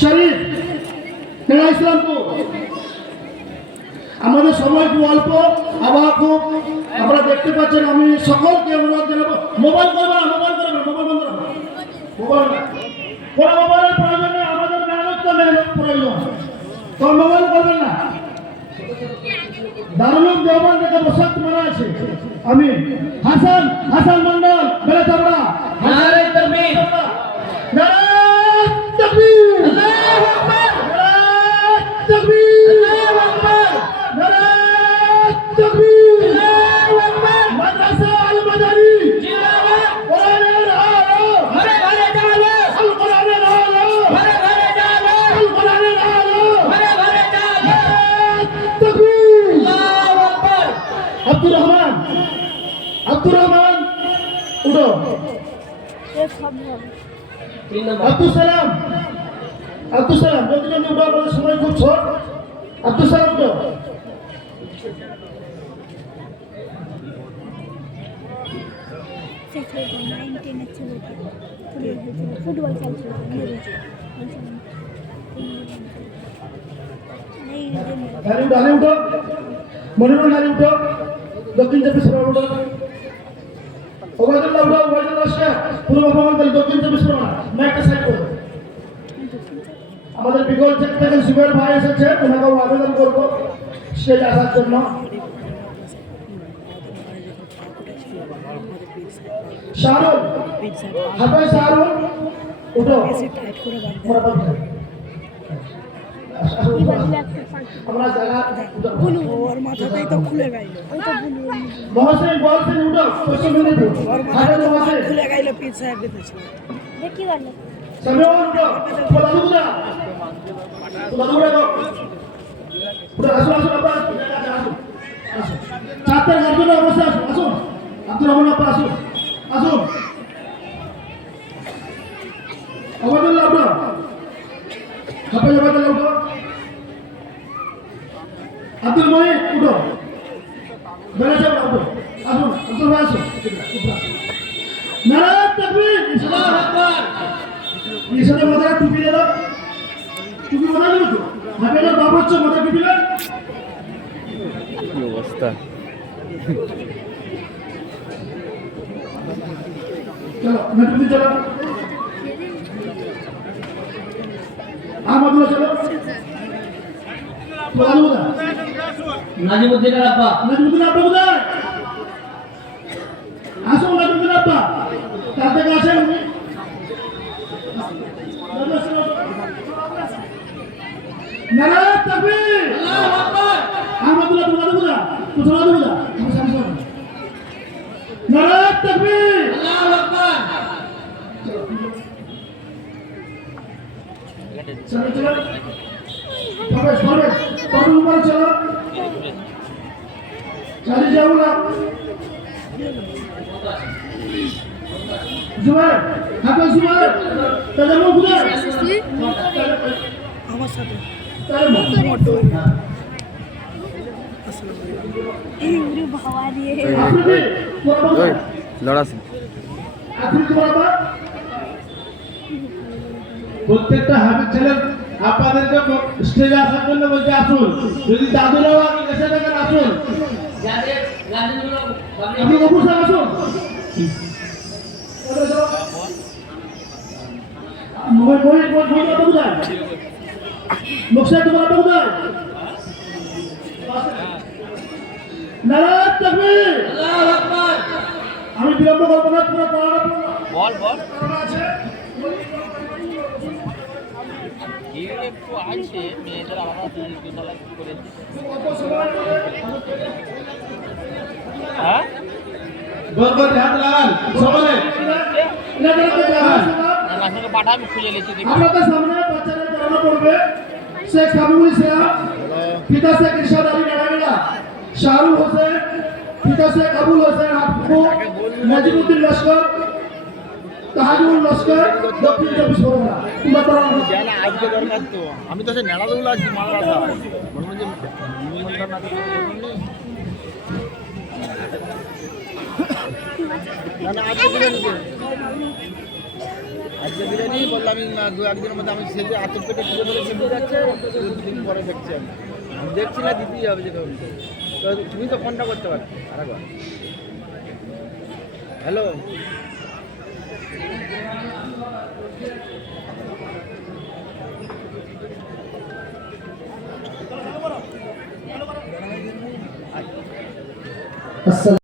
শরীফ নেড়া ইসলামপুর। আমাদের সময় খুব অল্প, আবার খুব, আপনারা দেখতে পাচ্ছেন আমি সকলকে অনুরোধ জানাব, মোবাইল করবে না মোবাইল করবে না মোবাইল বন্ধ রাখো। মোবাইল কোনো মোবাইলের প্রয়োজন আমাদের মেহনত তো মেহনত প্রয়োজন কোন মোবাইল করবেন না। দারুল দেওয়ান থেকে বসাত মারা আছে। আমি হাসান হাসান মন্ডল বেলা চাবড়া আব্দুর রহমান আব্দুর রহমান উঠো তিন নম্বর আব্দুল সালাম আব্দুল সালাম যদি জলদি উঠো আমাদের সময় খুব ছোট আব্দুল সালাম উঠো নাইন টেনের ছেলেটা ফুটবল খেলছিল মেরেছে এই গাড়ি উঠো গাড়ি উঠো। মনিরুল গাড়ি উঠো। দক্ষিণ চব্বিশ পরগনা উঠো। ওবায়দুল্লাহ উঠো ওবায়দুল্লাহ শেখ পূর্ব ভবনতল দক্ষিণ চব্বিশ পরগনা। ম্যাকটা সাইড করো। আমাদের বিগল চেক থেকে সুবের ভাই এসেছে। ওনাকেও আবেদন করব স্টেজ আসার জন্য। শাহরুখ হাফেজ শাহরুখ উঠো। ওর মাথাটাই তো খুলে গেল ওই তো খুলে গেল পীর রহমান আসো আসো আবাদুল্লাহ উঠো হাফেজ আবাদুল্লাহ উঠো আব্দুল মহিদ উঠো বেড়ে যাও উঠো আসুন আব্দুল ভাই আসো নারায়ণ তাকবীর আল্লাহু আকবার নিশানে মাথায় টুপি দিল টুপি মাথায় দিল তো? হাতের বাবু হচ্ছে মাথায় টুপি দিল কি অবস্থা। চলো না চলো। আহমদুল্লাহ চলো। নাজিমুদ্দিনের আব্বা। নাজমুদ্দিন আব্বা কোথায়? আসুন নাজমুদ্দিন আব্বা। কার থেকে আসেন উনি। নারায়ণ তাকবীর আল্লাহু আকবার আহমদুল্লাহ কোথায় আমার সামনে সামনে নারায়ণ তাকবীর আল্লাহু আকবার চলো চলো তাদের মুখ আমার সাথে। প্রত্যেকটা হাবিব ছেলে আপনাদেরকে স্টেজে আসার জন্য বলতে আসুন। যদি দাদুরাও আগে এসে থাকেন আসুন। আপনি কপুর সাহেব, আসুন। Mobile mobile mobile. লোকসাহেব তোমার বাবা কোথায় আল্লাহু আকবার আমি বিলম্ব করব না তোমরা পড়ানো বল বল আছে একটু আছে মেয়েদের দুতলা করে হ্যাঁ গর্গর হাত লাগান সবাই এনাদেরকে দেখার পাঠা আমি খুলে সামনে পড়ানো পড়বে শেখ হাবিবুল ইসলাম, পিতা শেখ ইরশাদ আলী নারায়ণা শাহরুল হোসেন, পিতা শেখ আবুল হোসেন হাফু নাজিমুদ্দিন লস্কর, তাহাজুল লস্কর, দক্ষিণ চব্বিশ পরগনা। তোমরা পড়ানো জানা আজকে দরকার তো আমি তো আছি না আজকে বললাম, আমি দু একদিনের মধ্যে আমি সেজে আতর পেটে তুলে বলে সেজে যাচ্ছে পরে দেখছি আমি। দেখছি না, দিতেই হবে যেটা তো তুমি তো ফোনটা করতে পারো। হ্যালো।